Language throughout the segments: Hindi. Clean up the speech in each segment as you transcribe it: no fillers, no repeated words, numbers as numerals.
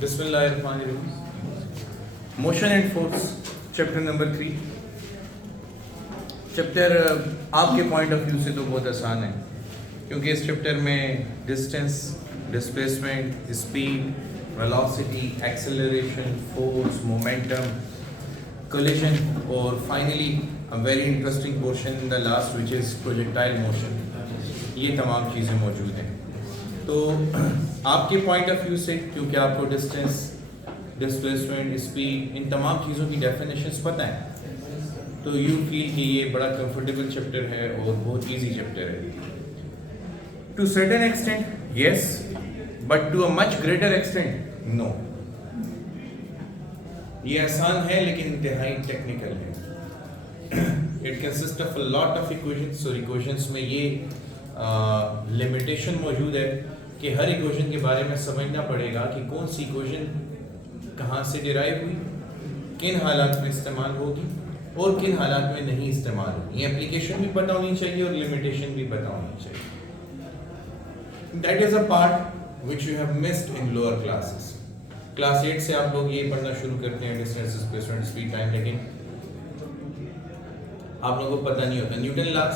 बिस्मिल्लाहिर्रहमानिर्रहीम। Motion and force, chapter number 3। Chapter आपके पॉइंट ऑफ व्यू से तो बहुत आसान है, क्योंकि इस चैप्टर में distance, displacement, speed, velocity, acceleration, force, momentum, collision और finally a very interesting portion in the last which is projectile motion, ये तमाम चीज़ें मौजूद हैं। तो आपके पॉइंट ऑफ व्यू से, क्योंकि आपको डिस्टेंस, डिस्प्लेसमेंट, स्पीड, इन तमाम चीज़ों की डेफिनेशंस पता है, तो यू फील कि ये बड़ा कंफर्टेबल चैप्टर है और बहुत इजी चैप्टर है। To certain extent yes, but to a much greater extent no. ये आसान है लेकिन इंतहाई टेक्निकल है। It consist of a lot of equations, और इक्वेशंस में ये लिमिटेशन मौजूद है कि हर इक्वेशन के बारे में समझना पड़ेगा कि कौन सी इक्वेशन कहाँ से डिराइव हुई, किन हालात में इस्तेमाल होगी और किन हालात में नहीं इस्तेमाल होगी। ये एप्लीकेशन भी पता होनी चाहिए और लिमिटेशन भी पता होनी चाहिए। That is a part which you have missed in lower classes. Class 8 से आप लोग ये पढ़ना शुरू करते हैं, डिस्टेंस, डिस्प्लेसमेंट, स्पीड, टाइम, लेकिन आप लोगों को पता नहीं होता। न्यूटन लॉज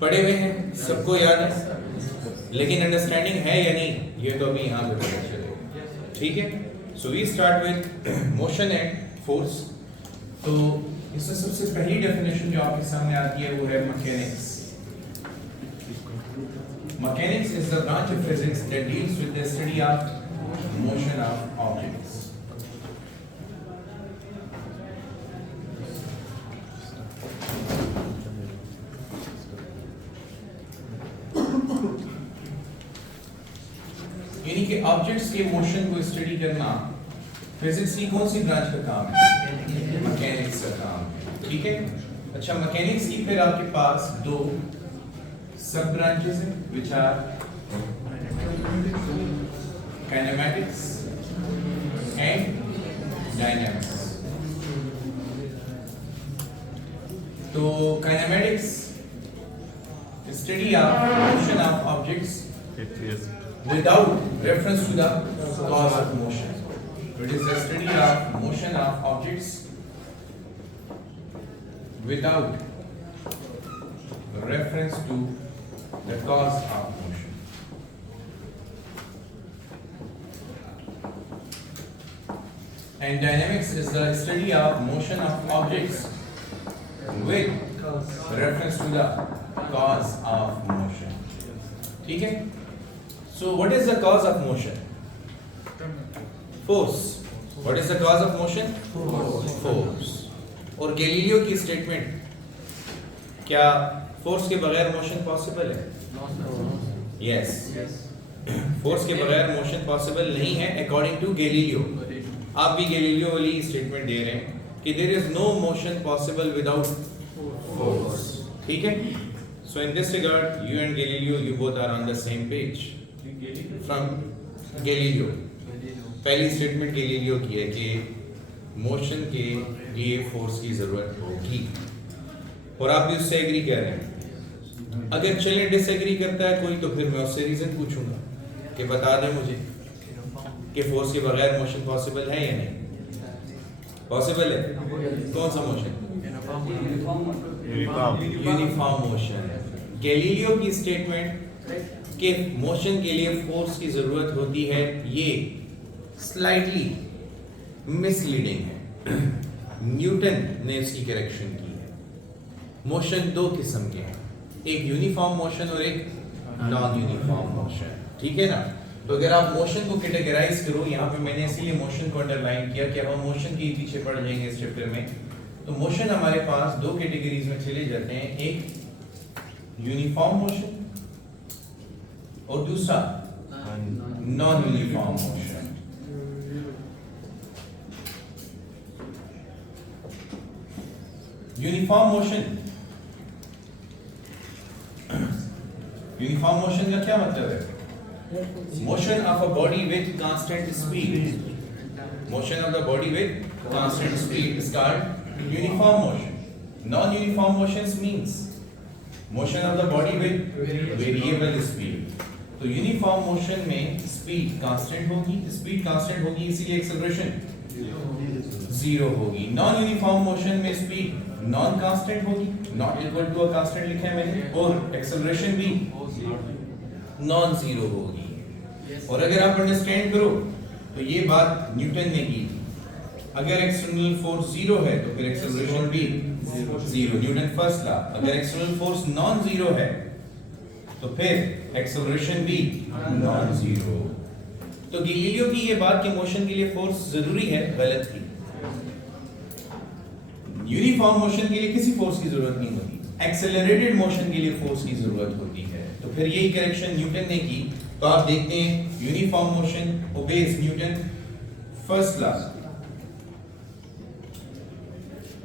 पढ़े हुए हैं, सबको याद है, लेकिन अंडरस्टैंडिंग है या नहीं, ये तो अभी यहाँ पे पता चलेगा। ठीक है, so we start with motion and force. तो इसमें सबसे पहली डेफिनेशन जो आपके सामने आती है वो है mechanics. Mechanics is the branch of physics that deals with the study of motion of objects. यानी कि ऑब्जेक्ट्स के मोशन को स्टडी करना फिजिक्स की कौन सी ब्रांच का काम है? मैकेनिक्स का काम है। ठीक है, अच्छा, मैकेनिक्स की फिर आपके पास दो सब ब्रांचेस हैं which are kinematics and dynamics. तो kinematics study of motion of objects without reference to the cause of motion. It is the study of motion of objects without reference to the cause of motion. And dynamics is the study of motion of objects with reference to the cause of motion. ठीक है? So what is the cause of motion? Force. What is the cause of motion? Force. और गैलीलियो की स्टेटमेंट, क्या फोर्स के बगैर मोशन पॉसिबल है? Yes. फोर्स के बगैर मोशन पॉसिबल नहीं है अकॉर्डिंग टू गैलीलियो। आप भी गैलीलियो वाली स्टेटमेंट दे रहे हैं कि there is no motion possible without force. ठीक है, so in this regard you and Galileo, you both are on the same page. From Galileo पहली स्टेटमेंट गैलीलियो की है कि मोशन के लिए फोर्स की जरूरत होगी, और आप भी उससे एग्री कर रहे हैं। अगर चले डिसएग्री करता है कोई, तो फिर मैं उससे रीजन पूछूंगा कि बता दे मुझे कि फोर्स के बगैर मोशन पॉसिबल है या नहीं। पॉसिबल है? कौन सा मोशन? Uniform motion. गैलीलियो की स्टेटमेंट कि मोशन के लिए फोर्स की जरूरत होती है, ये स्लाइटली मिसलीडिंग है। न्यूटन ने इसकी करेक्शन की है। मोशन दो किस्म के हैं, एक यूनिफॉर्म मोशन और एक नॉन यूनिफॉर्म मोशन। ठीक है ना? तो अगर आप मोशन को कैटेगराइज करो, यहाँ पे मैंने इसीलिए मोशन को अंडरलाइन किया कि अब हम मोशन के पीछे पड़ जाएंगे इस चैप्टर में। तो मोशन हमारे पास दो कैटेगरीज में चले जाते हैं, एक यूनिफॉर्म मोशन और दूसरा non uniform motion. Uniform motion, uniform motion का क्या मतलब है? Motion of a body with constant speed. Motion of the body with constant speed is called uniform motion. Non uniform motions means motion of the body with variable speed. तो यूनिफॉर्म मोशन में स्पीड कांस्टेंट होगी, स्पीड कांस्टेंट होगी इसीलिए एक्सेलरेशन जीरो होगी। नॉन यूनिफॉर्म मोशन में स्पीड नॉन कांस्टेंट होगी, not equal to a constant लिखा है मैंने, और एक्सेलरेशन भी नॉन जीरो होगी। और अगर आप अंडरस्टैंड करो तो ये बात न्यूटन ने की, अगर एक्सटर्नल फोर्स जीरो है तो फिर एक्सेलरेशन भी जीरो, न्यूटन फर्स्ट लॉ। अगर एक्सटर्नल फोर्स नॉन जीरो है तो फिर एक्सेलरेशन भी नॉन जीरो। तो गैलीलियो की ये बात कि मोशन के लिए फोर्स जरूरी है, गलत थी। यूनिफॉर्म मोशन के लिए किसी फोर्स की जरूरत नहीं होती, एक्सेलरेटेड मोशन के लिए फोर्स की जरूरत होती है। तो फिर यही करेक्शन न्यूटन ने की। तो आप देखते हैं uniform motion obeys Newton first law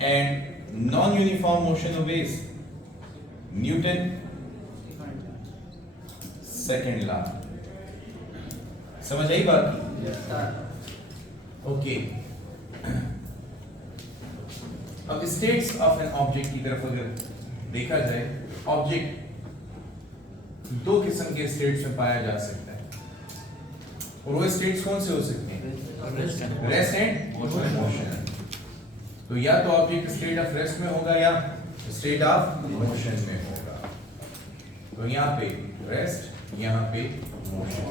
and non uniform motion obeys Newton second law. समझ आई बात की? ओके। अब स्टेट्स ऑफ एन ऑब्जेक्ट की तरफ अगर देखा जाए, ऑब्जेक्ट दो किस्म के स्टेट्स में पाया जा सकता है, और वो स्टेट्स कौन से हो सकते हैं? Rest and motion. तो या तो ऑब्जेक्ट स्टेट ऑफ रेस्ट में होगा या स्टेट ऑफ मोशन में होगा। तो यहाँ पे रेस्ट, यहाँ पे motion.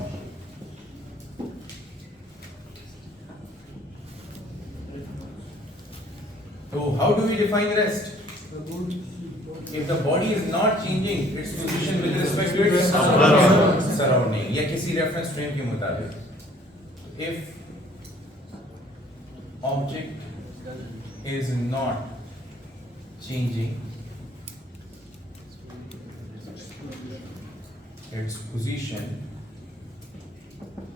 So how do we define rest? If the body is not changing its position with respect to its surrounding, या किसी reference frame के मुताबिक, if object is not changing its position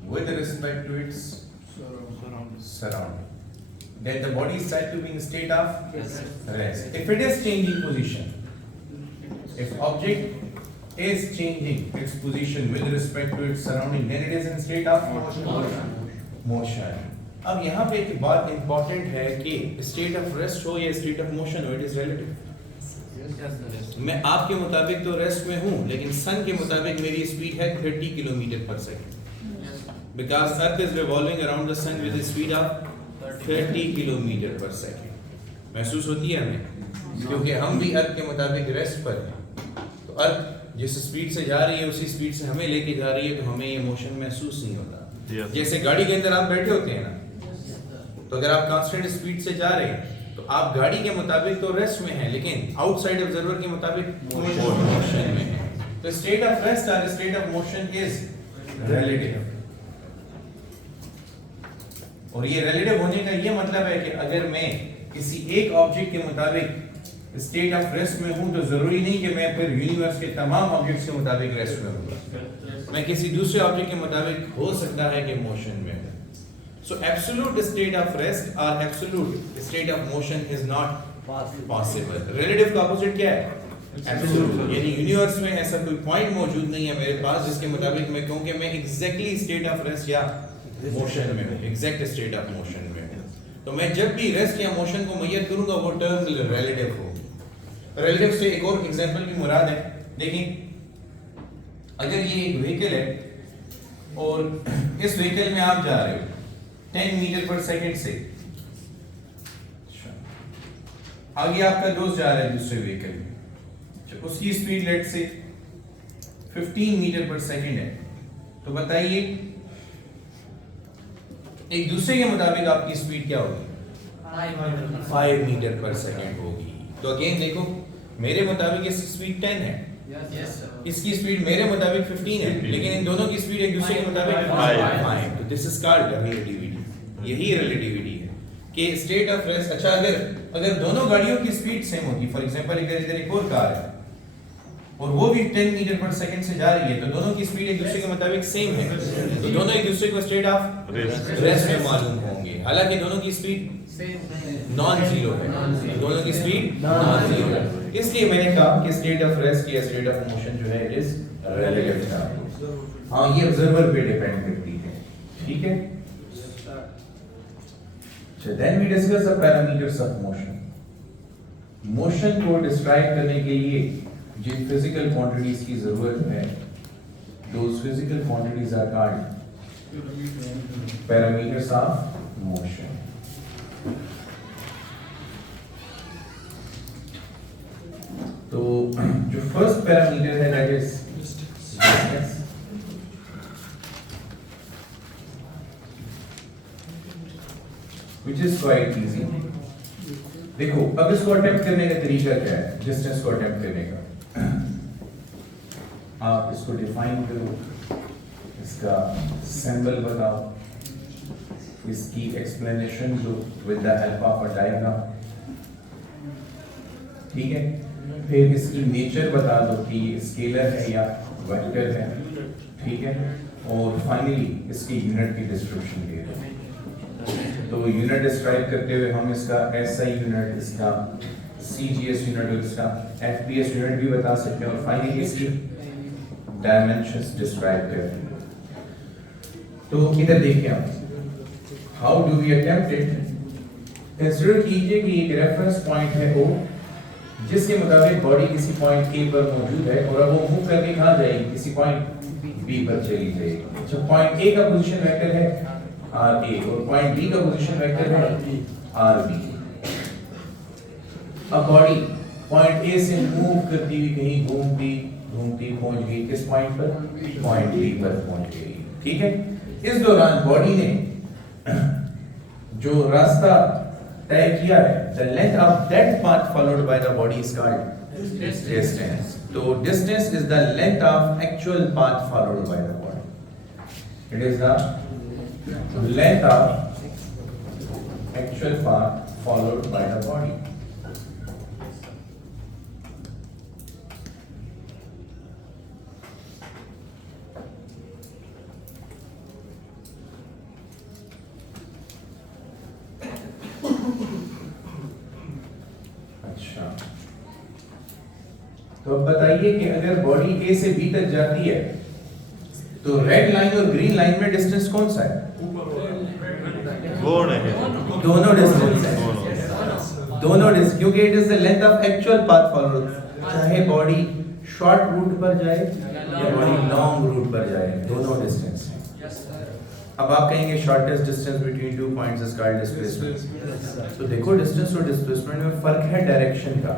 with respect to its surrounding, then the body is said to be in state of rest. If it is changing position, if object is changing its position with respect to its surrounding, then it is in state of motion. अब यहाँ पे एक बात इंपॉर्टेंट है कि स्टेट ऑफ रेस्ट हो या स्टेट ऑफ मोशन हो, इट इज रिलेटिव। मैं आपके मुताबिक तो रेस्ट में हूँ, लेकिन सन के मुताबिक मेरी स्पीड है 30 kilometre per second, because earth is revolving around the sun with speed of 30 kilometre per second. महसूस होती है हमें, क्योंकि हम भी अर्थ के मुताबिक रेस्ट पर हैं। तो अर्थ जिस स्पीड से जा रही है उसी स्पीड से हमें लेके जा रही है, तो हमें ये मोशन महसूस नहीं होता। जैसे गाड़ी के अंदर आप बैठे होते हैं ना, तो अगर आप कांस्टेंट स्पीड से जा रहे हैं तो आप गाड़ी के मुताबिक तो रेस्ट में हैं, लेकिन आउटसाइड ऑब्जर्वर के मुताबिक मोशन में हैं। तो स्टेट ऑफ रेस्ट और state of motion is relative. और ये रिलेटिव होने का ये मतलब है कि अगर मैं किसी एक ऑब्जेक्ट के मुताबिक स्टेट ऑफ रेस्ट में हूं, तो जरूरी नहीं कि मैं फिर यूनिवर्स के तमाम ऑब्जेक्ट्स के मुताबिक रेस्ट में हूं। मैं किसी दूसरे ऑब्जेक्ट के मुताबिक हो सकता है कि मोशन में हूं। So absolute state of rest और absolute state of motion is not possible. Relative का अपोजिट क्या है? एब्सोल्यूट। यानी यूनिवर्स में ऐसा कोई पॉइंट मौजूद नहीं है मेरे पास जिसके मुताबिक मैं कहूं कि मैं एग्जैक्टली स्टेट ऑफ रेस्ट या मोशन में हूं, एग्जैक्ट स्टेट ऑफ मोशन में हूं। तो मैं जब भी रेस्ट या मोशन को मुय्यर करूंगा वो टर्म रिलेटिव होगी। रिलेटिव से एक और एग्जांपल की मुराद है, देखिए अगर ये एक व्हीकल है और इस व्हीकल में आप जा रहे हो 10 मीटर पर सेकंड से, आगे आपका दोस्त जा रहा है दूसरे व्हीकल में, उसकी स्पीड लेट से 15 मीटर पर सेकंड है, तो बताइए एक दूसरे के मुताबिक आपकी स्पीड क्या होगी? 5 मीटर पर सेकंड होगी। तो अगेन देखो, मेरे मुताबिक इसकी स्पीड 10 है, इसकी स्पीड मेरे मुताबिक 15 है, लेकिन इन दोनों की स्पीड एक दूसरे के मुताबिक 5। तो दिस इज कॉल्ड रिलेटिविटी। यही रिलेटिविटी है कि स्टेट ऑफ रेस्ट। अच्छा, अगर दोनों गाड़ियों की स्पीड सेम होगी, फॉर एग्जांपल इधर एक और कार है और वो भी 10 मीटर पर सेकंड से जा रही है, तो दोनों की स्पीड एक दूसरे के मुताबिक सेम है, तो दोनों एक दूसरे को स्टेट ऑफ रेस्ट में मालूम होंगे। हालांकि दोनों की स्पीड नॉन जीरो है, दोनों की स्पीड नॉन जीरो है। इसलिए मैंने कहा कि स्टेट ऑफ रेस्ट या स्टेट ऑफ मोशन जो है इट इज रिलेटिव। हाँ, ये ऑब्जर्वर पे डिपेंड करती है, ठीक है। Then we discuss the parameters of motion. Motion को डिस्क्राइब करने के लिए जिन फिजिकल क्वांटिटीज की जरूरत है, those physical quantities are called parameters of motion. तो जो फर्स्ट पैरामीटर है that is distance, which is quite easy। देखो अब इसको अटेम्प्ट करने का तरीका क्या है, डिस्टेंस को अटेम्प्ट करने का। आप इसको डिफाइन करो, इसका सिंबल बताओ, इसकी एक्सप्लेनेशन दो with the help of a diagram, ठीक है। फिर इसकी नेचर बता दो कि ये स्केलर है या वेक्टर है, ठीक है। और फाइनली इसकी यूनिट की डिस्क्रिप्शन दे दो। तो यूनिट डिस्क्राइब करते हुए हम इसका एसआई यूनिट, इसका सीजीएस यूनिट और इसका एफपीएस यूनिट भी बता सकते हैं, और फाइनली इसकी डायमेंशंस डिस्क्राइब करते हैं। तो इधर देखिए आप, how do we attempt it. Consider कीजिए कि एक रेफरेंस पॉइंट है O, जिसके मुताबिक बॉडी किसी पॉइंट A पर मौजूद है, और अब वो मूव करके कहाँ जाएगी, किसी पॉइंट B पर चली जाएगी। जब पॉइंट A का पोजीशन वेक्टर है RA और पॉइंट B का पोजीशन वेक्टर है RB। अब बॉडी पॉइंट A से मूव करती हुई कहीं घूमती घूमती पहुंच गई किस पॉइंट पर, पॉइंट B पर पहुंच गई, ठीक है। इस दौरान बॉडी ने जो रास्ता तय किया है, the length of that path followed by the body is called distance। तो distance is the length of actual path followed by the body। It is the length of actual path followed by the body। अच्छा, तो अब बताइए कि अगर बॉडी A से B तक जाती है तो रेड लाइन और ग्रीन लाइन में डिस्टेंस कौन सा है, दोनों डिस्टेंस है, दोनों डिस्टेंस, क्योंकि it is the length of actual path followed. चाहे बॉडी शॉर्ट रूट पर जाए या बॉडी लॉन्ग रूट पर जाए, दोनों डिस्टेंस है। अब आप कहेंगे shortest distance between two points is called displacement. तो देखो डिस्टेंस और डिस्प्लेसमेंट में फर्क है डायरेक्शन का।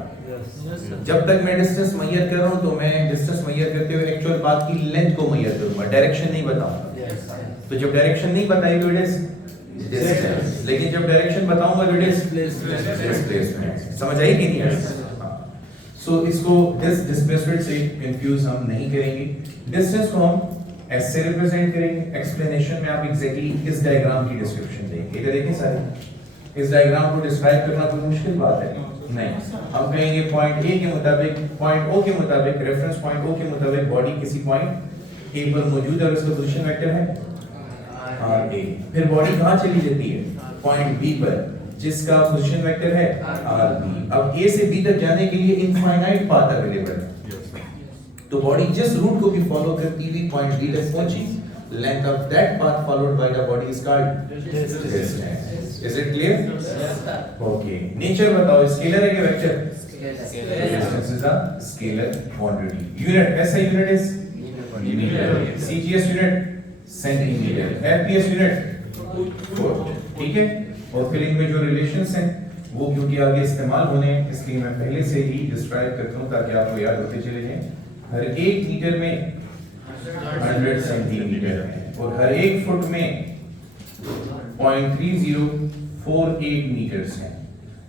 जब तक मैं डिस्टेंस मेजर कर रहा हूं तो मैं डिस्टेंस मेजर करते हुए एक्चुअल पाथ की लेंथ को मेजर करूंगा, डायरेक्शन नहीं बताऊंगा। तो जब डायरेक्शन नहीं बताई तो इट इज डिस्टेंस, लेकिन जब डायरेक्शन बताऊंगा तो इट इज डिस्प्लेसमेंट। समझ आई कि नहीं? सो इसको डिस्प्लेसमेंट से कंफ्यूज हम नहीं करेंगे। डिस्टेंस को हम एस से रिप्रेजेंट करेंगे। एक्सप्लेनेशन में आप एग्जैक्टली इस डायग्राम की डिस्क्रिप्शन देंगे। इधर देखें सारे, इस डायग्राम को डिस्क्राइब करना कोई मुश्किल बात है नहीं। हम कहेंगे पॉइंट ए के मुताबिक, पॉइंट ओ के मुताबिक, रेफरेंस पॉइंट ओ के मुताबिक बॉडी किसी पॉइंट ए पर मौजूद है और इसका पोजीशन वेक्टर है आर ए। फिर बॉडी कहां चली जाती है, पॉइंट बी पर, जिसका पोजीशन वेक्टर है आर बी। अब ए से बी तक जाने के लिए इनफाइनाइट पाथ अवेलेबल है, तो बॉडी जिस रूट को भी फॉलो करती हुई पॉइंट बी तक पहुंची, length of that path followed by the body is called distance. Is it clear? Okay, nature बताओ, स्केलर है कि vector? Distance is a scalar quantity. Unit, ऐसा unit is metre, CGS unit centimetre, FPS unit foot, ठीक है। और फिर इनमें जो रिलेशंस हैं वो क्योंकि आगे इस्तेमाल होने हैं, इसलिए मैं पहले से ही डिस्क्राइब करता हूं ताकि आपको याद होते चले जाएं। हर एक मीटर में 100 सेंटीमीटर है और हर एक फुट में 0.3048 मीटर्स हैं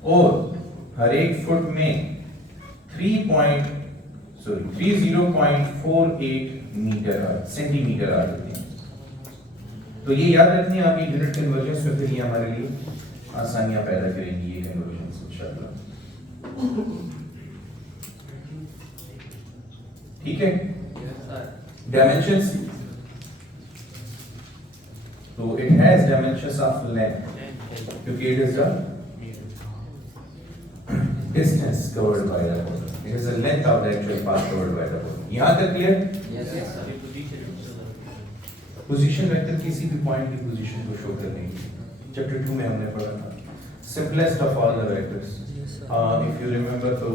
और हर एक फुट में 30.48 मीटर सेंटीमीटर आ जाते हैं। तो ये याद रखनी है आपकी यूनिट कन्वर्जन्स में, फिर ये हमारे लिए आसानियां पैदा करेंगी ये कन्वर्जन्स इंशाल्लाह। ठीक है। डायमेंशंस, तो it has dimensions of length क्योंकि it is the distance covered by the body, it is the length of the actual path covered by the body. यहां तक clear? Yes sir. Position vector किसी भी पॉइंट की पोजीशन को शो करने की, चैप्टर 2 में हमने पढ़ा था, simplest of all the vectors. If you remember तो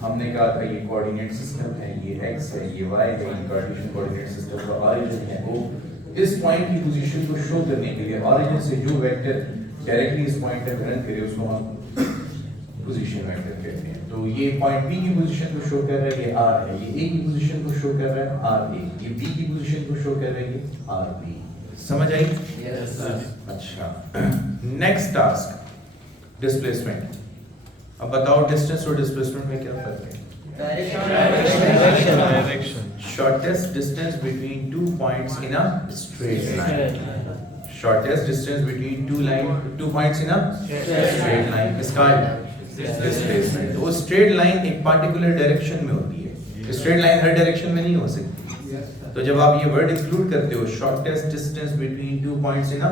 हमने कहा था ये कोऑर्डिनेट सिस्टम है, ये x है, ये y है, ये कार्टेशियन कोऑर्डिनेट सिस्टम का ऑरिजिन है O, इस पॉइंट की पोजीशन को शो करने के लिए ऑरिजिन से जो वेक्टर डायरेक्टली इस पॉइंट तक रन करे उसको हम पोजीशन वेक्टर कहते हैं। तो ये पॉइंट बी की पोजीशन को शो कर रहा है, ये आर है, ये ए की पोजीशन को शो कर रहा है आर ए, ये बी की पोजीशन को शो कर रहा है ये आर बी। समझ आई? Yes sir. अच्छा, नेक्स्ट टास्क डिस्प्लेसमेंट। अब बताओ डिस्टेंस और डिस्प्लेसमेंट में क्या फर्क है? Direction. Shortest distance between 2 points in a straight line. Shortest distance between two points in a straight line is called displacement. वो straight line एक particular direction में होती है। Straight line हर direction में नहीं हो सकती। तो जब आप ये word include करते हो shortest distance between 2 points in a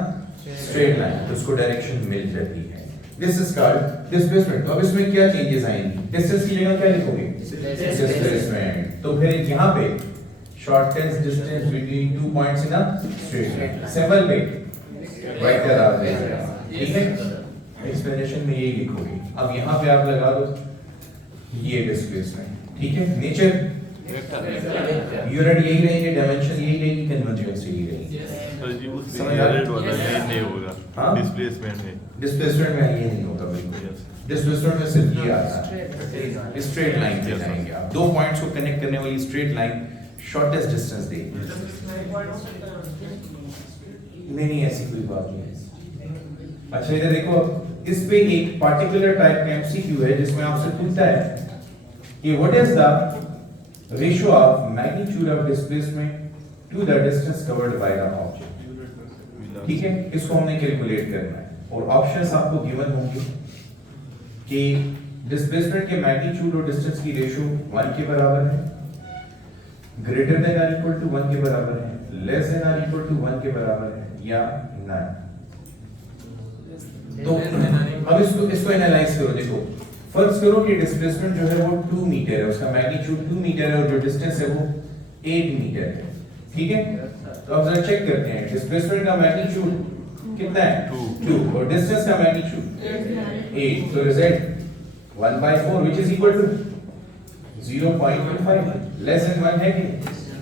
straight line, तो उसको direction मिल जाती है। This is called displacement. तो अब इसमें क्या changes आएंगी? Distance की जगह क्या लिखोगे? Displacement. तो फिर यहाँ पे shortest distance between 2 points in a straight line. Symbol पे वेक्टर आप देखेगा, ठीक है? एक्सप्लेनेशन में यही लिखोगे। अब यहाँ पे आप लगा दो ये डिस्प्लेसमेंट, ठीक है? नेचर यूनिट यही रहेंगे, डायमेंशन यही रहेगी, कन्वर्जेंस यही रहेगी। समझ आ रहा है? नहीं होगा। हाँ? डिस्प्लेसमेंट में ये नहीं होगा बिल्कुल। डिस्प्लेसमेंट में सिर्फ ये आता है, स्ट्रेट लाइन पे जाएंगे आप। दो पॉइंट्स को कनेक्ट करने वाली स्ट्रेट लाइन शॉर्टेस्ट डिस्टेंस देगी। नहीं ऐसी कोई बात नहीं है। अच्छा इधर देखो, इस पे एक पार्टिकुलर टाइप का एमसीक्यू है जिसमें आपसे पूछता है कि what is the ratio of magnitude of displacement to the distance covered by the object. ठीक है, इसको हमने कैलकुलेट करना है और ऑप्शंस आपको गिवन होंगे कि डिस्प्लेसमेंट के मैग्नीट्यूड और डिस्टेंस की रेशियो 1 के बराबर है, ग्रेटर देन और इक्वल टू 1 के बराबर है, लेस देन और इक्वल टू 1 के बराबर है या नन। तो अब इसको एनालाइज करो। देखो फर्ज करो कि डिस्प्लेसमेंट जो है वो 2 मीटर है, उसका मैग्नीट्यूड 2 मीटर है और जो डिस्टेंस है वो 8 मीटर है। ठीक है, तो अब जरा चेक करते हैं डिस्प्लेसमेंट का मैग्नीट्यूड कितना है 2 और डिस्टेंस का मैग्नीट्यूड 8। तो result 1/4 which is equal to 0.15 less than 1 है कि?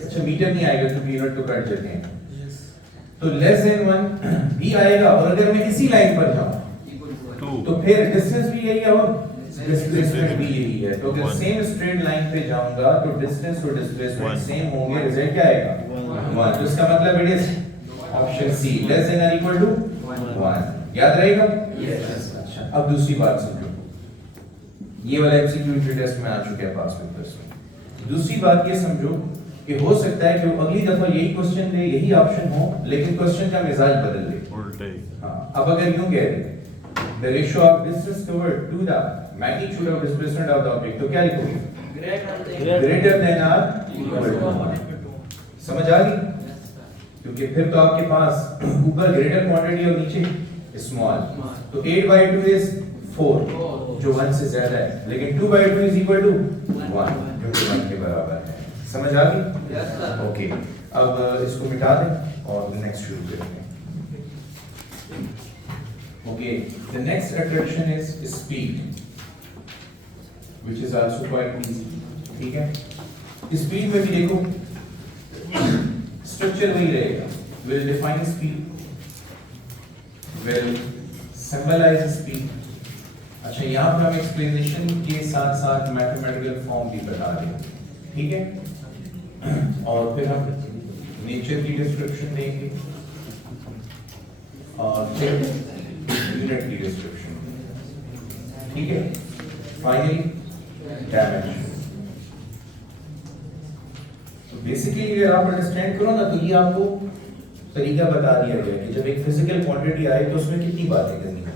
अच्छा मीटर नहीं आएगा क्योंकि यूनिट तो कट जाते हैं। तो लेस देन 1 भी आएगा और अगर मैं इसी लाइन पर जाऊं तो फिर डिस्टेंस भी यही है और डिस्प्लेसमेंट भी यही है। तो अगर सेम स्ट्रेट लाइन पे जाऊंगा तो डिस्टेंस और डिस्प्लेसमेंट सेम होंगे, रिजल्ट क्या आएगा 1। तो इसका मतलब it is option C less than और इक्वल टू 1। याद रहेगा? यस। अच्छा अब दूसरी बात समझो, ये वाला एमसीक्यू टेस्ट में आ चुका है पास पेपर्स में। दूसरी बात ये समझो कि हो सकता है कि वो अगली दफा यही क्वेश्चन दे, यही ऑप्शन हो, लेकिन क्वेश्चन का मिजाज बदल दे, उल्टे। हां, अब अगर यूं कह दे the ratio of distance covered to the magnitude of displacement of the object, तो क्या लिखोगे? ग्रेटर देन और इक्वल टू 1। समझ आ गई? क्योंकि फिर तो आपके पास ऊपर ग्रेटर क्वांटिटी और नीचे स्मॉल, तो 8/2 इज 4 जो 1 से ज्यादा है, लेकिन 2/2 इज इक्वल टू 1 जो कि 1 के बराबर है। समझ आ गई? Yes sir. ओके, अब इसको मिटा दें और नेक्स्ट शुरू करते हैं। Okay, the next attraction is speed which is also quite easy. ठीक है, स्पीड में भी देखो स्ट्रक्चर वही रहेगा, will define speed, will symbolise speed. अच्छा यहाँ पर हम एक्सप्लेनेशन के साथ साथ मैथमेटिकल फॉर्म भी बता रहे हैं। ठीक है, और फिर हम नेचर की डिस्क्रिप्शन देंगे और फिर यूनिट की डिस्क्रिप्शन। ठीक है, फाइनली डायमेंशन। तो बेसिकली अगर आप अंडरस्टैंड करो ना तो ये आपको तरीका बता दिया गया कि जब एक फिजिकल क्वांटिटी आए तो उसमें कितनी बातें करनी है,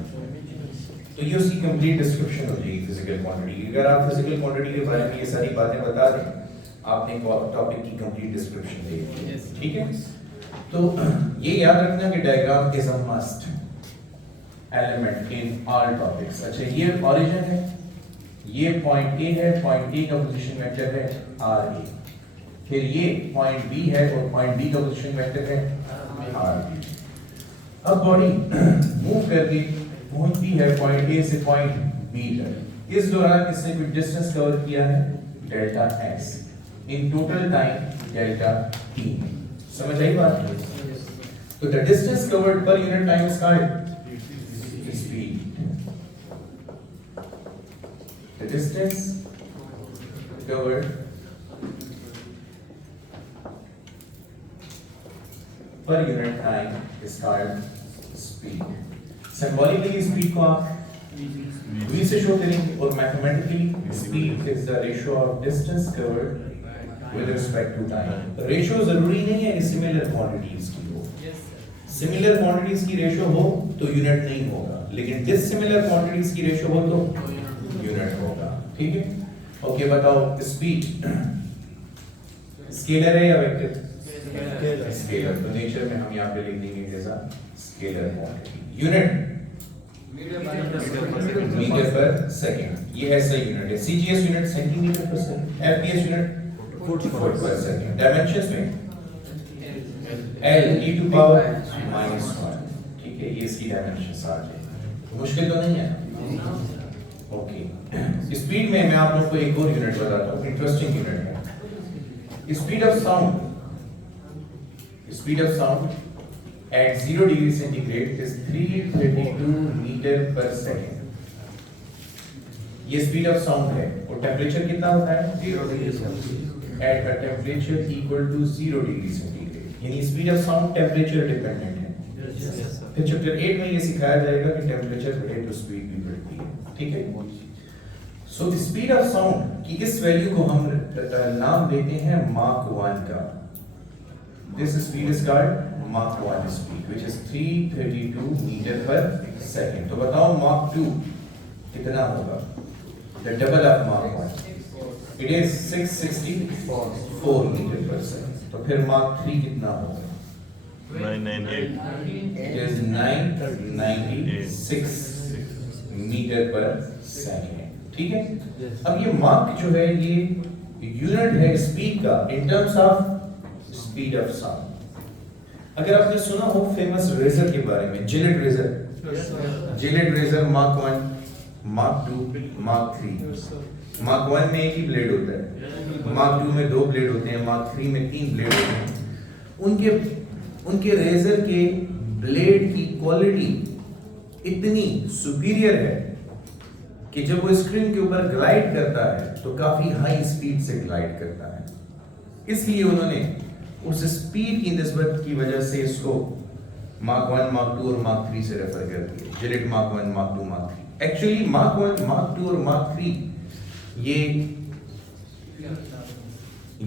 तो ये उसकी कंप्लीट डिस्क्रिप्शन हो जाएगी फिजिकल क्वांटिटी की। अगर आप फिजिकल क्वांटिटी के बारे में ये सारी बातें बता दें, आपने टॉपिक की कंप्लीट डिस्क्रिप्शन दे दी। ठीक है, तो ये याद रखना कि diagram is a must element in all topics. अच्छा ये ओरिजिन है, ये पॉइंट ए है, पॉइंट ए का पोजीशन वेक्टर है आर ए, फिर ये पॉइंट बी है और पॉइंट बी का पोजीशन वेक्टर है आर बी। अब बॉडी मूव करके पॉइंट बी है पॉइंट ए से पॉइंट बी तक, इस दौरान इसने कुछ डिस्टेंस कवर किया है delta x, in total time delta T. समझ आई बात? So the distance covered per unit time is called speed. The distance covered per unit time is called speed. Symbolically speed को आप V से शो करेंगे और mathematically speed is the ratio of distance covered with respect to time. Ratio जरूरी नहीं है कि सिमिलर क्वांटिटीज की हो. सिमिलर क्वांटिटीज की रेशियो हो तो यूनिट नहीं होगा, लेकिन डिसिमिलर क्वांटिटीज की रेशियो हो तो यूनिट होगा. ठीक है. ओके, बताओ स्पीड स्केलर है या वेक्टर? स्केलर. तो नेचर में हम यहाँ पे लिख देंगे जैसा scalar quantity. Unit metre per second. ये ऐसा यूनिट है. सीजीएस यूनिट सेंटीमीटर पर सेकंड. एफपीएस यूनिट फुट पर सेकंड. डायमेंशंस में L e टू पावर -1. ठीक है, ये इसकी डायमेंशंस आ गए. मुश्किल तो नहीं है. ओके, स्पीड में मैं आप लोगों को एक और यूनिट बताता हूँ. इंटरेस्टिंग यूनिट है speed of sound. Speed of sound at 0 degree centigrade is 332 meter per second. ये स्पीड ऑफ साउंड है. और टेम्परेचर कितना होता है? 0 degree Celsius. At a temperature equal to 0 degree centigrade. यानी speed of sound temperature dependent है. फिर चैप्टर 8 में ये सिखाया जाएगा कि टेम्परेचर बढ़े तो स्पीड भी बढ़ती है. ठीक है. So the speed of sound की इस वैल्यू को हम नाम देते हैं माक 1 का. This speed is called Mach 1 speed, which is 332 meter per second. तो बताओ Mach 2 कितना होगा? The double of Mach 1. It is 664 meter per second. तो फिर Mach 3 कितना होगा? 998. It is 996 meter per second. ठीक है? अब ये Mach जो है ये यूनिट है स्पीड का in terms of speed of sound. अगर आपने सुना हो फेमस रेजर के बारे में, Gillette razor. Gillette razor mark 1, mark 2, mark 3. Mark 1 में एक ही ब्लेड होता है, मार्क 2 में 2 ब्लेड होते हैं, मार्क 3 में 3 ब्लेड होते हैं. उनके रेजर के ब्लेड की क्वालिटी इतनी सुपीरियर है कि जब वो स्क्रीन के ऊपर ग्लाइड करता है तो काफी हाई स्पीड से ग्लाइड करता है. इसलिए उन्होंने उस स्पीड की निस्बत की वजह से इसको मार्क 1, मार्क 2 और मार्क 3 से रेफर करती है. Gillette mark 1, mark 2, mark 3. Actually mark 1, mark 2 और मार्क 3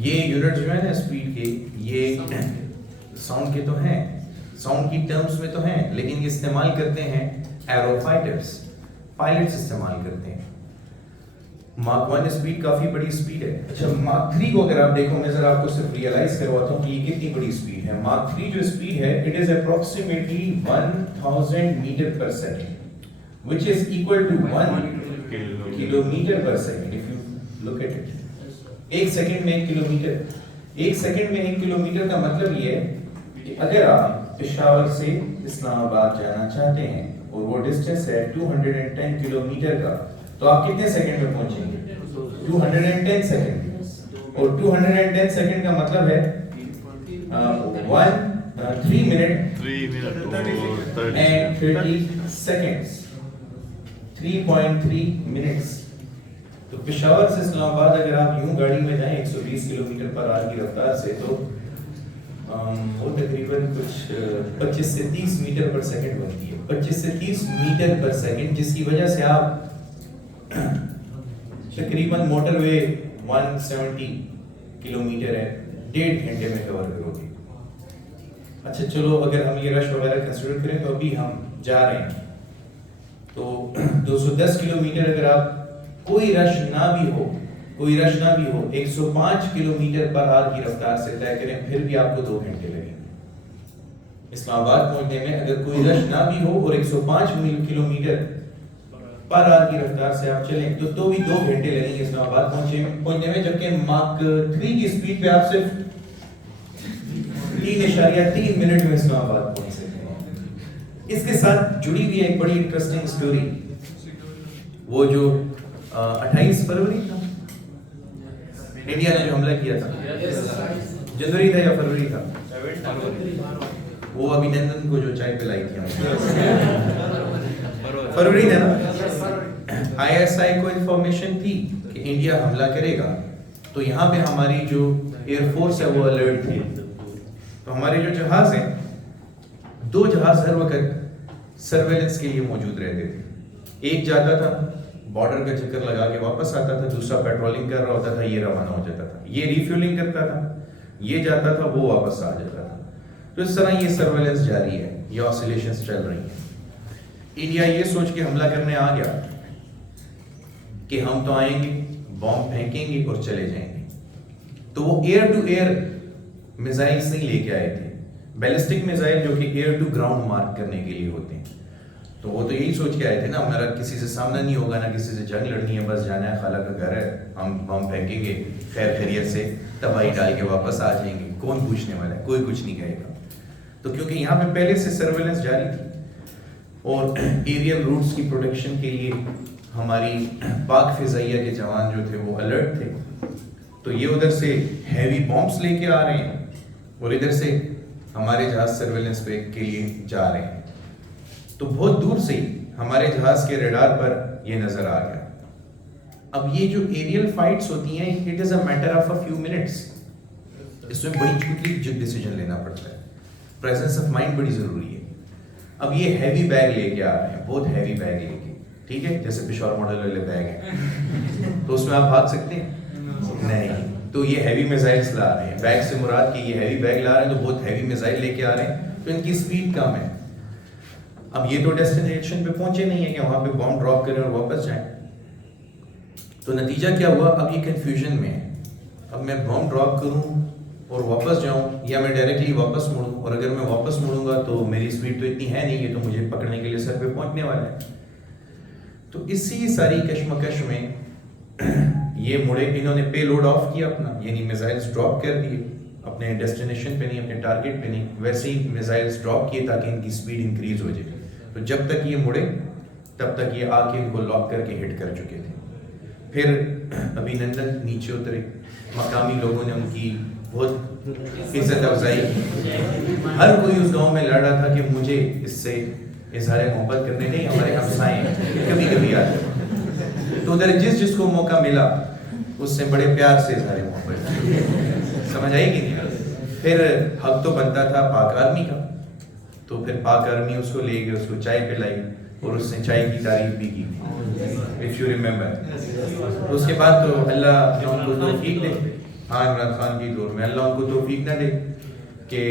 ये यूनिट जो है ना स्पीड के, ये साउंड के तो हैं, साउंड की टर्म्स में तो हैं, लेकिन ये इस्तेमाल करते हैं एरोफाइटर्स, पायलट्स इस्तेमाल करते हैं. मार्क 1 स्पीड काफी बड़ी स्पीड है. अच्छा, मार्क 3 को अगर आप देखो, मैं जरा आपको सिर्फ रियलाइज करवाता हूं कि ये कितनी बड़ी स्पीड है. मार्क 3 जो स्पीड है, it is approximately 1000 metre per second, which is equal to 1 kilometre per second. If you look at it, 1 second में 1 किलोमीटर. 1 सेकंड में 1 किलोमीटर का मतलब ये है कि अगर आप पेशावर से इस्लामाबाद जाना चाहते हैं और वो डिस्टेंस है 210 किलोमीटर का, तो आप कितने सेकंड में पहुंचेंगे? 210 सेकंड. और 210 सेकंड का मतलब है 3 मिनट 30 सेकंड्स. 3.3 मिनट्स. तो पेशावर से इस्लामाबाद अगर आप यूं गाड़ी में जाएं 120 किलोमीटर पर आवर की रफ्तार से, तो वो तकरीबन कुछ 25 से 30 मीटर पर सेकंड बनती है. 25 से 30 मीटर पर सेकंड, जिसकी वजह से आप तकरीबन मोटरवे 170 किलोमीटर है 1.5 घंटे में कवर करोगे. अच्छा चलो, अगर हम ये रश वगैरह कंसीडर करें तो अभी हम जा रहे हैं तो 210 किलोमीटर अगर आप कोई रश ना भी हो 105 किलोमीटर पर आवर की रफ्तार से तय करें, फिर भी आपको 2 घंटे लगेंगे. इस्लामाबाद पहुंचने में अगर कोई रश ना भी हो और 105 किलोमीटर पर आवर की रफ्तार से आप चलें तो भी 2 घंटे लगेंगे इस्लामाबाद पहुंचने में. जबकि मार्क 3 की स्पीड पे आप सिर्फ 3.3 मिनट में इस्लामाबाद पहुंच सकते हैं. इसके साथ जुड़ी हुई एक बड़ी इंटरेस्टिंग स्टोरी, वो जो 28 फरवरी था इंडिया ने जो हमला किया था, जनवरी था या फरवरी था? वो अभिनंदन को जो चाय पिलाई थी हमने, फरवरी में ना, आईएसआई को इंफॉर्मेशन थी कि इंडिया हमला करेगा, तो यहाँ पे हमारी जो एयरफोर्स है वो अलर्ट थी। तो हमारे जो जहाज हैं, 2 जहाज हर वक्त सर्वेलेंस के लिए मौजूद रहते थे। एक जाता था बॉर्डर का चक्कर लगा के वापस आता था, दूसरा पेट्रोलिंग कर रहा होता था, ये रवाना हो जाता था, ये रिफ्यूलिंग करता था, ये जाता था, वो वापस आ जाता था। तो इस तरह ये सर्वेलेंस जारी है, ये ऑसिलेशंस चल रही हैं। इंडिया ये सोच के हमला करने आ गया कि हम तो आएंगे, बॉम्ब फेंकेंगे और चले जाएंगे। तो वो एयर टू एयर मिसाइल्स नहीं लेके आए थे, बैलिस्टिक मिसाइल जो कि एयर टू ग्राउंड मार्क करने के लिए होते हैं। तो वो तो यही सोच के आए थे ना, हमारा किसी से सामना नहीं होगा, ना किसी से जंग लड़नी है, बस जाना है, खाला का घर है, हम बम फेंकेंगे, खैर खैरियत से तबाही डाल के वापस आ जाएंगे, कौन पूछने वाला है, कोई कुछ नहीं कहेगा। तो क्योंकि यहाँ पे पहले से सर्वेलेंस जारी थी और एरियल रूट्स की प्रोटेक्शन के लिए हमारी पाक फिजाइया के जवान जो थे वो अलर्ट थे, तो ये उधर से हैवी बॉम्ब्स लेके आ रहे हैं और इधर से हमारे जहाज सर्वेलेंस पे के लिए जा रहे हैं। तो बहुत दूर से ही हमारे जहाज के रडार पर ये नजर आ गया। अब ये जो एरियल फाइट्स होती हैं, it is a matter of a few minutes, इसमें बड़ी क्विकली डिसीजन लेना पड़ता है, प्रेजेंस ऑफ माइंड बड़ी जरूरी है। अब ये हैवी बैग लेके आ रहे हैं, बहुत हैवी बैग लेके, ठीक है, जैसे पिशौर मॉडल वाले बैग हैं, तो उसमें आप भाग सकते हैं नहीं। तो ये हैवी मिसाइल्स ला रहे हैं, बैग से मुराद कि ये हैवी बैग ला रहे हैं, तो बहुत हैवी मिसाइल लेके आ रहे हैं, तो इनकी स्पीड कम है। अब ये तो डेस्टिनेशन पे पहुंचे नहीं है कि वहां पे बॉम्ब ड्रॉप करें और वापस जाएं। तो नतीजा क्या हुआ, अब ये कंफ्यूजन में है, अब मैं बॉम्ब ड्रॉप करूं और वापस जाऊं या मैं डायरेक्टली वापस मुड़ूं, और अगर मैं वापस मुड़ूंगा तो मेरी स्पीड तो इतनी है नहीं, ये तो मुझे पकड़ने के लिए सर पे पहुंचने वाला है। तो इसी सारी कश्मकश में ये मुड़े, इन्होंने पे लोड ऑफ किया अपना, यानी मिसाइल्स ड्रॉप कर दिए, अपने डेस्टिनेशन पे नहीं, अपने टारगेट पे नहीं, वैसे ही मिसाइल्स ड्रॉप किए ताकि इनकी स्पीड इंक्रीज हो जाए। तो जब तक ये मुड़े तब तक ये आके इनको लॉक करके हिट कर चुके थे। फिर अभिनंदन नीचे उतरे, मकामी लोगों ने उनकी बहुत इज्जत अफजाई की। हर कोई उस गांव में लड़ रहा था कि मुझे इससे इजहार मोहब्बत करने नहीं, हमारे हमसाए कभी कभी आ जाए। तो उधर जिसको मौका मिला उससे बड़े प्यार से इजहार मोहब्बत, समझ आएगी नहीं। फिर हक तो बनता था पाक आर्मी का, तो फिर पाक आर्मी उसको ले गए, उसको चाय पिलाई और उसने चाय की तारीफ भी की, इफ यू रिमेम्बर। उसके बाद तो अल्लाह उनको तौफीक दे, हाँ इमरान खान की दौर में अल्लाह उनको तौफीक ना दे कि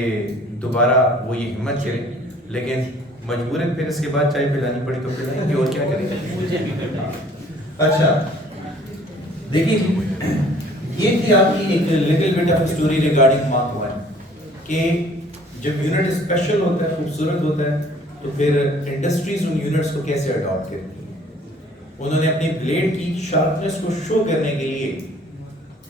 दोबारा वो ये हिम्मत करे, लेकिन मजबूरन फिर इसके बाद चाय पिलानी पड़ी तो पिलाएंगे, और क्या करेंगे। अच्छा देखिए, ये थी आपकी एक little bit of story regarding mark 1 कि जब यूनिट स्पेशल होता है, खूबसूरत होता है, तो फिर इंडस्ट्रीज उन यूनिट्स को कैसे अडॉप्ट करती हैं। उन्होंने अपनी ब्लेड की शार्पनेस को शो करने के लिए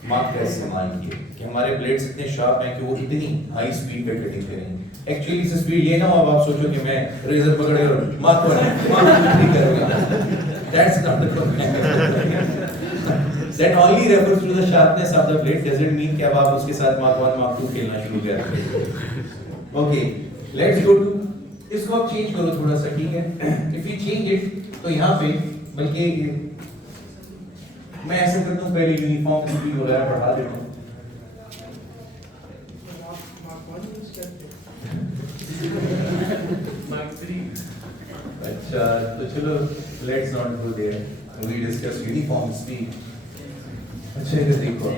मार्क का इस्तेमाल किया कि हमारे ब्लेड्स इतने शार्प हैं कि वो इतनी हाई स्पीड पे कटिंग करेंगे। एक्चुअली इस स्पीड ये ना हो अब आप सोचो कि मैं रेजर पकड़े और मार्क 1 करूंगा, that's not the topic. That only refers to the sharpness of the blade, doesn't mean कि अब आप उसके साथ Mark 1 Mark 2 खेलना शुरू कर दें। Okay, let's go to, इसको आप चेंज करो थोड़ा सा, ठीक है। If you change it, तो यहाँ पे बल्कि मैं ऐसे करता हूँ, पहले यूनिफॉर्म स्पीड वगैरह बढ़ा देता हूँ। अच्छा तो चलो, let's not go there, we discuss uniform speed। अच्छा इधर देखो,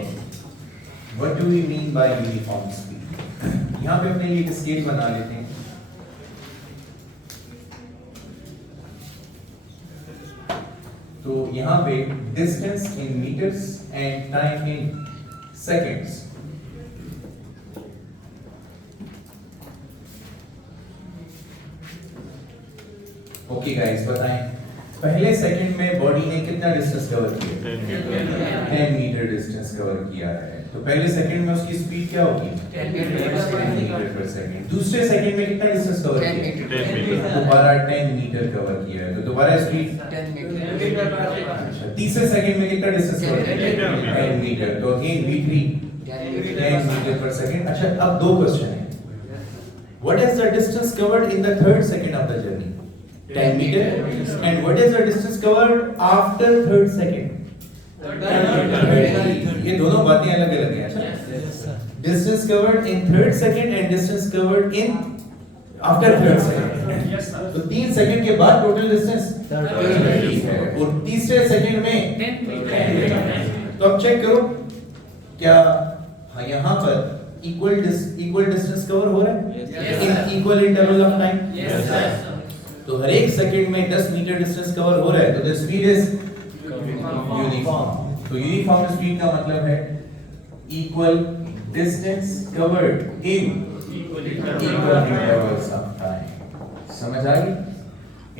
what do we mean by uniform speed? यहाँ पे अपने लिए एक स्केल बना लेते हैं। तो यहाँ पे distance in meters and time in seconds। Okay guys, बताएं पहले सेकंड में बॉडी ने कितना डिस्टेंस कवर किया? 10 मीटर डिस्टेंस कवर किया है। तो पहले सेकंड में उसकी स्पीड क्या होगी? 10 मीटर पर सेकंड। दूसरे सेकंड में कितना डिस्टेंस कवर किया? दोबारा 10 मीटर कवर किया है, तो दोबारा स्पीड 10 मीटर। अच्छा, तीसरे सेकंड में कितना डिस्टेंस कवर किया? 10 मीटर। तो again v3 10 metre per second. अच्छा अब दो क्वेश्चन है, What is the distance covered in the third second of the journey? 10 meter. And what is the distance covered after third second? 30. ये दोनों बातें अलग अलग हैं. अच्छा. Distance covered in third second and distance covered in after third second. तो 3 सेकंड के बाद टोटल डिस्टेंस 30 है और तीसरे सेकंड में 10. तो अब चेक करो क्या यहाँ पर इक्वल डिस्टेंस कवर हो रहा है इन इक्वल इंटरवल ऑफ टाइम. तो हर एक सेकंड में 10 मीटर डिस्टेंस कवर हो रहा है. तो द स्पीड इज यूनिफॉर्म. तो यूनिफॉर्म स्पीड का मतलब है equal distance covered in equal intervals of time. समझ आ गई?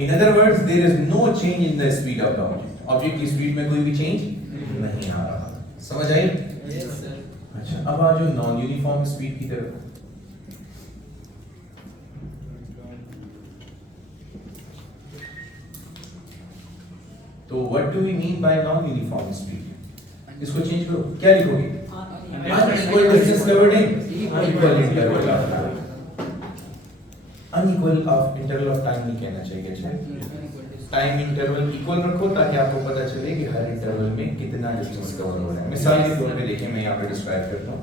In other words there is no change in the speed of the object. Object की स्पीड में कोई भी चेंज नहीं आ रहा. समझ आई? Yes sir. अच्छा, अब आ जाओ नॉन यूनिफॉर्म स्पीड की तरफ. तो what do we mean by non uniform speed? इसको चेंज करो. क्या लिखोगे? Unequal distance covered in equal interval of time. Unequal of interval of time नहीं कहना चाहिए. अच्छा, टाइम इंटरवल इक्वल रखो ताकि आपको पता चले कि हर इंटरवल में कितना डिस्टेंस कवर हो रहा है. मिसाल के तौर पे देखिए, मैं यहाँ पे डिस्क्राइब करता हूँ.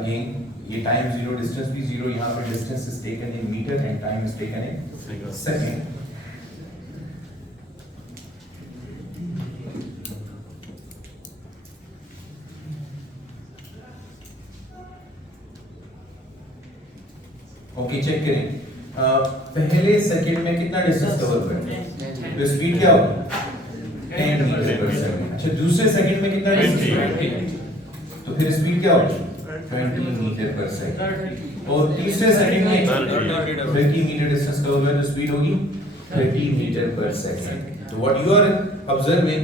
अगेन ये टाइम जीरो, डिस्टेंस भी जीरो. यहाँ पे distance is taken in metre and time is taken in second. Okay, check करें. पहले सेकंड में कितना डिस्टेंस कवर हुआ है? तो स्पीड क्या होगी? 10 मीटर पर सेकंड. अच्छा, दूसरे सेकंड में कितना डिस्टेंस? तो फिर स्पीड क्या होगी? 20 मीटर पर सेकंड. और तीसरे सेकंड में 30 मीटर डिस्टेंस कवर हुआ है, तो स्पीड होगी 30 मीटर पर सेकंड. तो व्हाट यू आर ऑब्जर्विंग,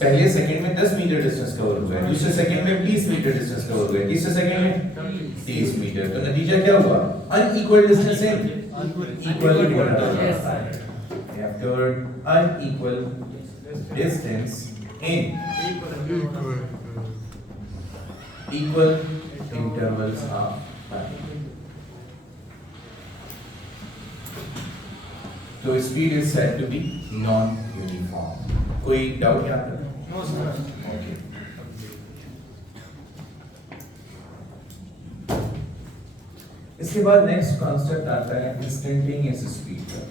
पहले सेकंड में 10 मीटर डिस्टेंस कवर हुआ है, दूसरे सेकंड में 20 मीटर डिस्टेंस कवर हुआ है, तीसरे सेकंड में 30 मीटर. तो नतीजा क्या हुआ? Unequal distance in equal interval. We have covered unequal distance in equal intervals of time. So speed is said to be non-uniform. कोई डाउट यहाँ पर? No sir. Okay. इसके बाद नेक्स्ट कॉन्सेप्ट आता है इंस्टेंटेनियस स्पीड का.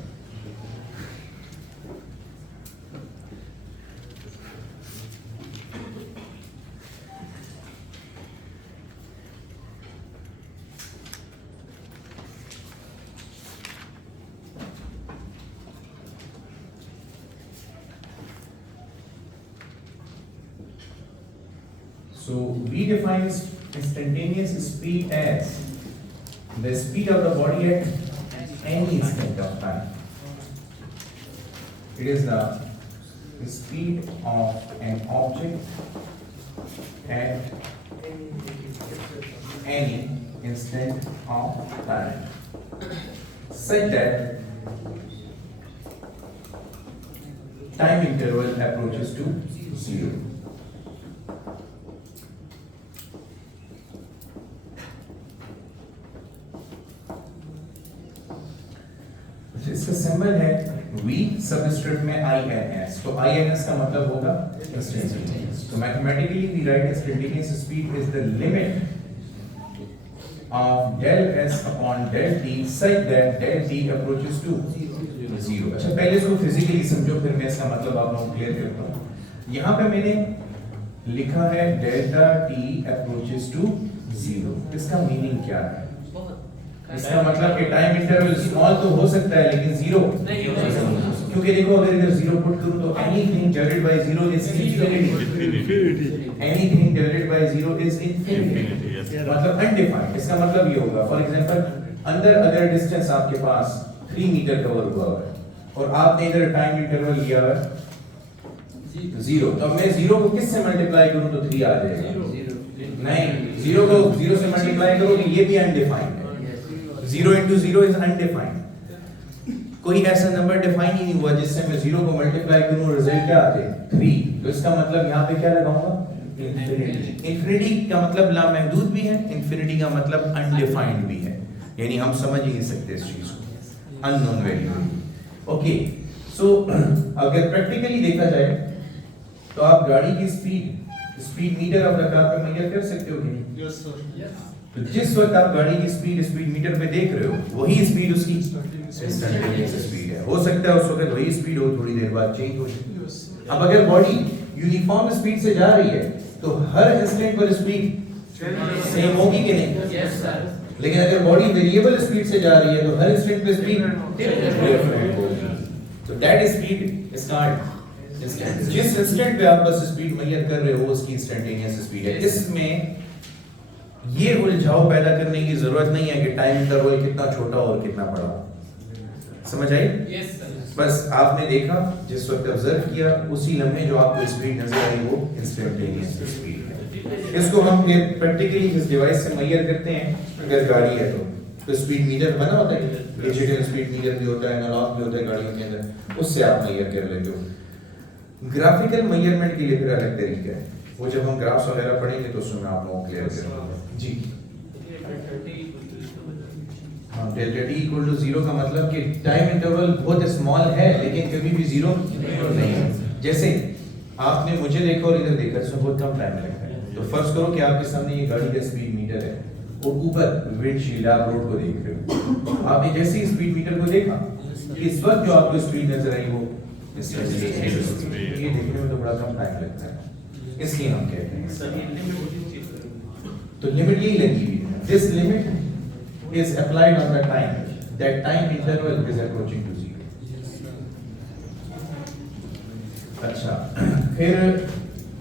So we define instantaneous speed as the speed of the body at any instant of time. It is the speed of an object at any instant of time, such that time interval approaches to zero. इसका सिंबल है V, सबस्क्रिप्ट में INS. तो INS का मतलब होगा इंस्टेंटेनियस. तो mathematically we write instantaneous speed is the limit of del S upon del T such that del T approaches to zero. अच्छा, पहले इसको फिजिकली समझो, फिर मैं इसका मतलब आप लोगों को क्लियर करता हूँ. यहाँ पे मैंने लिखा है delta T approaches to zero. इसका मीनिंग क्या है? इसका मतलब कि टाइम इंटरवल स्मॉल तो हो सकता है लेकिन जीरो नहीं हो सकता. क्योंकि देखो, अगर इधर जीरो पुट करूं तो anything divided by zero is infinity. Anything divided by zero is infinity. मतलब अनडिफाइंड. इसका मतलब ये होगा, फॉर एग्जांपल अंदर अगर डिस्टेंस आपके पास 3 मीटर कवर हुआ है और आपने इधर टाइम इंटरवल लिया है जीरो, तो मैं जीरो को किस से मल्टीप्लाई करूं तो 3 आ जाएगा? नहीं, जीरो को जीरो से मल्टीप्लाई करो तो ये भी अनडिफाइंड है. 0 into 0 is undefined. कोई ऐसा नंबर डिफाइन ही नहीं हुआ जिससे मैं 0 को मल्टीप्लाई करूं रिजल्ट क्या आते? 3. तो इसका मतलब यहाँ पे क्या लगाऊंगा? इंफिनिटी. इंफिनिटी का मतलब लामहदूद भी है, इंफिनिटी का मतलब अनडिफाइंड भी है. यानी हम समझ ही नहीं सकते इस चीज को, अननोन वैल्यू। ओके, सो अगर प्रैक्टिकली देखा जाए तो आप गाड़ी की speed metre of the car पे मेजर कर सकते हो कि नहीं? Yes sir. तो जिस वक्त आप गाड़ी की स्पीड मीटर पे देख रहे हो वही स्पीड उसकी इंस्टेंटेनियस स्पीड है। हो सकता है उस वक्त वही स्पीड हो, थोड़ी देर बाद चेंज हो जाए। अब अगर बॉडी यूनिफॉर्म स्पीड से जा रही है तो हर इंस्टेंट पर स्पीड सेम होगी कि नहीं? Yes sir. लेकिन अगर बॉडी वेरिएबल स्पीड से जा रही है तो हर इंस्टेंट पे स्पीड डिफरेंट होगी। तो that speed is called instant. जिस इंस्टेंट पे आप बस स्पीड मेजर कर रहे हो उसकी इंस्टेंटेनियस स्पीड है। इसमें ये उलझाव पैदा करने की जरूरत नहीं है कि टाइम इंटरवल कितना छोटा और कितना बड़ा हो। समझ आई? Yes sir. बस आपने देखा, जिस वक्त ऑब्जर्व किया उसी लम्हे जो आपको स्पीड नजर आई वो इंस्टेंटेनियस स्पीड है। इसको हम फिर प्रैक्टिकली इस डिवाइस से मेजर करते हैं। अगर गाड़ी है तो स्पीड मीटर बना होता है, डिजिटल स्पीड मीटर भी होता है, एनालॉग भी होता है गाड़ियों के अंदर, उससे आप मेजर कर लेते हो। ग्राफिकल मेजरमेंट के लिए फिर अलग तरीका है, वो जब हम ग्राफ्स वगैरह पढ़ेंगे तो उसमें आप लोगों को क्लियर करेंगे। जी हाँ, डेल्टा टी इक्वल टू 0 का मतलब कि टाइम इंटरवल बहुत स्मॉल है लेकिन कभी भी 0 नहीं है। जैसे आपने मुझे देखा और इधर देखा, इसमें बहुत कम टाइम लगता है। तो फर्ज करो कि आपके सामने ये गाड़ी का स्पीड मीटर है और ऊपर विंडशील्ड, आप रोड को देख रहे हो। आपने जैसे ही स्पीड मीटर को देखा, इस वक्त जो आपको स्पीड नजर आई वो ये देखने में तो बड़ा कम टाइम लगता है, इसलिए हम कहते हैं। तो लिमिट यही लगी हुई है, this limit is applied on the time, that time interval is approaching to 0। अच्छा, फिर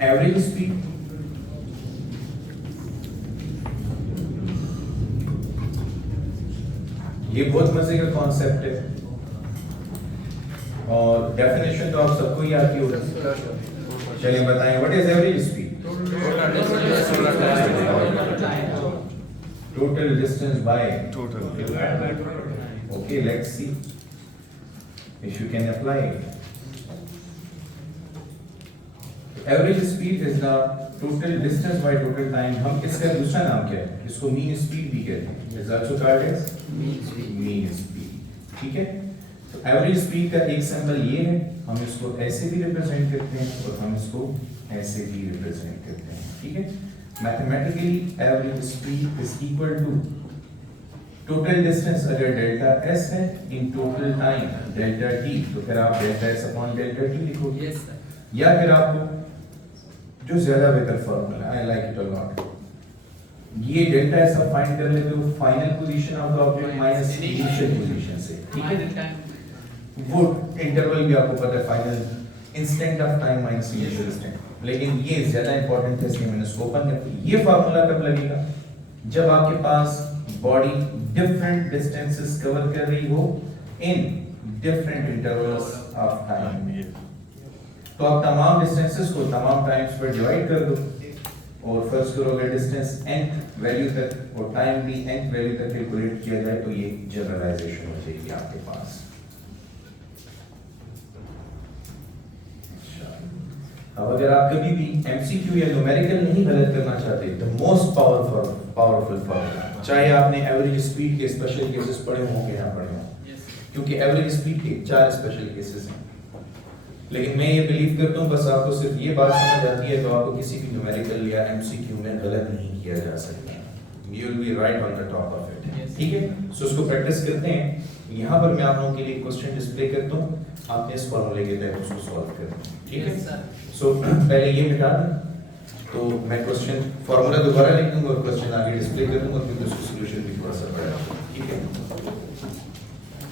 एवरेज स्पीड। ये बहुत मजे का कॉन्सेप्ट है और डेफिनेशन तो आप सबको ही आती होगी। चलिए बताएं, what is average speed? Total distance by Total. Okay, let's see if you can apply it. Average speed is the total distance by total time. हम इसका दूसरा नाम क्या है? इसको mean speed भी कहते हैं। Is also called as mean speed. ठीक है? तो average speed का एक सिंबल ये है, हम इसको ऐसे भी रिप्रेजेंट करते हैं और हम इसको ऐसे भी रिप्रेजेंट करते हैं। ठीक है? Mathematically, average speed is equal to total distance अगर डेल्टा s है in total time delta t, तो फिर आप delta s upon delta t लिखोगे। Yes sir. या फिर आपको जो ज्यादा बेहतर formula, I like it a lot, ये डेल्टा s आप फाइंड कर लेते हो final position of the object minus initial position से। ठीक है? वो इंटरवल भी आपको पता है, final instant of time minus initial instant. लेकिन ये ज्यादा इंपॉर्टेंट है इसलिए मैंने इसको ओपन कर दिया। ये फार्मूला कब लगेगा? जब आपके पास बॉडी डिफरेंट डिस्टेंसेस कवर कर रही हो in different intervals of time. तो आप तमाम डिस्टेंसेस को तमाम टाइम्स पर डिवाइड कर दो और फर्स्ट करो अगर डिस्टेंस nth वैल्यू तक और टाइम भी nth वैल्यू तक कैलकुलेट किया जाए तो ये जनरलाइजेशन हो जाएगी आपके पास। अब अगर आप कभी भी एमसीक्यू या न्यूमेरिकल नहीं गलत करना चाहते, द मोस्ट पावरफुल फॉर्मूला, चाहे आपने एवरेज स्पीड के स्पेशल केसेस पढ़े हों या ना पढ़े हों, क्योंकि एवरेज स्पीड के 4 स्पेशल केसेस हैं। लेकिन मैं ये बिलीव करता हूँ बस आपको सिर्फ ये बात समझ आती है तो आपको किसी भी न्यूमेरिकल या एमसीक्यू में गलत नहीं किया जा सकता। You will be right on the top of it. ठीक है? सो उसको प्रैक्टिस करते हैं। यहाँ पर मैं आप लोगों के लिए क्वेश्चन डिस्प्ले करता हूँ, आपने इस फॉर्मूले के तहत उसको सॉल्व करना है। ठीक है? सो पहले ये मिटा दें तो मैं क्वेश्चन फॉर्मूला दोबारा लिख दूंगा और क्वेश्चन आगे डिस्प्ले कर दूंगा क्योंकि उसका सॉल्यूशन भी थोड़ा सा बड़ा है। ठीक है?